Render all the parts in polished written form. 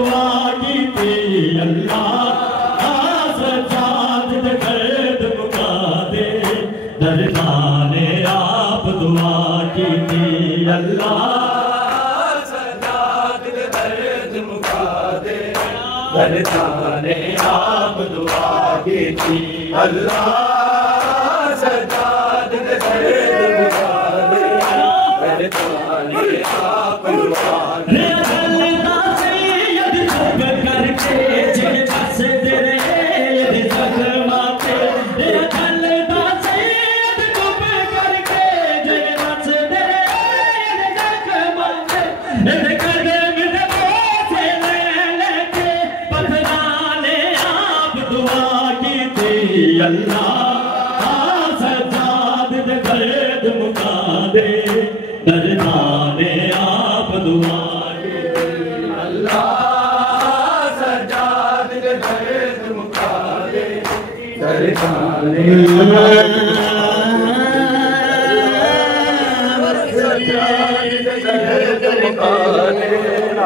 दुआ की थी अल्लाह सजाद दर्द मुका दे दरदाने आप दुआ की थी अल्लाह सजाद दर्द मुका दे दरदाने आप दुआ की थी अल्लाह सजाद दर्द मुका दे दरदाने आप दुआ अल्लाह सजाद दर्द मुका दे दरदाने आप दुआ की अल्लाह सजाद दर्द मुका दे दरदाने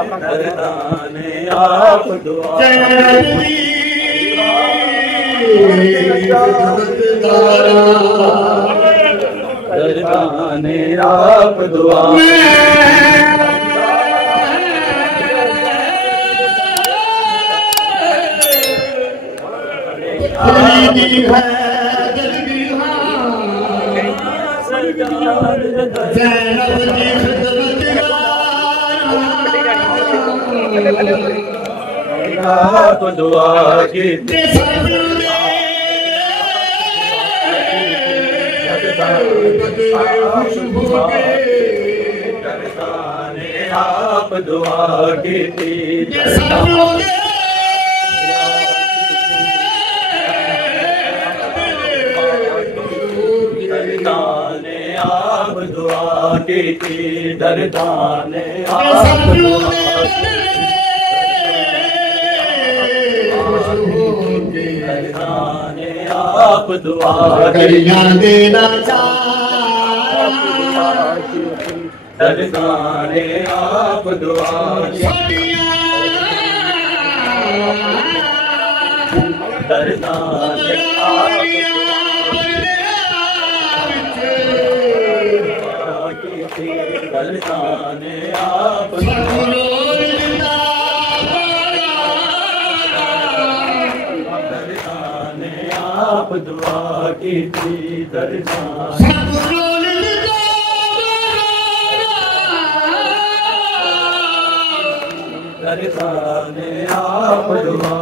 दरदाने आप दुआ दरदाने आप दुआ आप दुआ की दरदाने आप दुआ की थी दरदाने आप दुआ की थी दरदाने आप दरदाने आप दुआ करियां देना दरदाने आप दुआ दरदाने दरदाने आप दरदाने आप दुआ की थी दरदाने दरदाने आप दुआ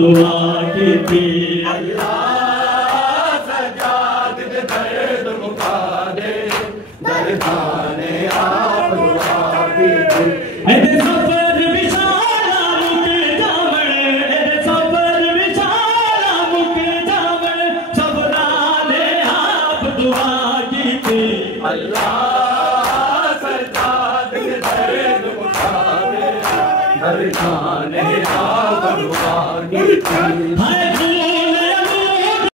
दुआ की थी अल्लाह सजाद दर्द मुका दे दरदाने आप दुआ की थी सफर विशाला मुक जावण सफर विशाला मुक जावण सबराने आप दुआ की थी अल्लाह सजाद दर्द मुका दे दरदाने आप दुआ की थी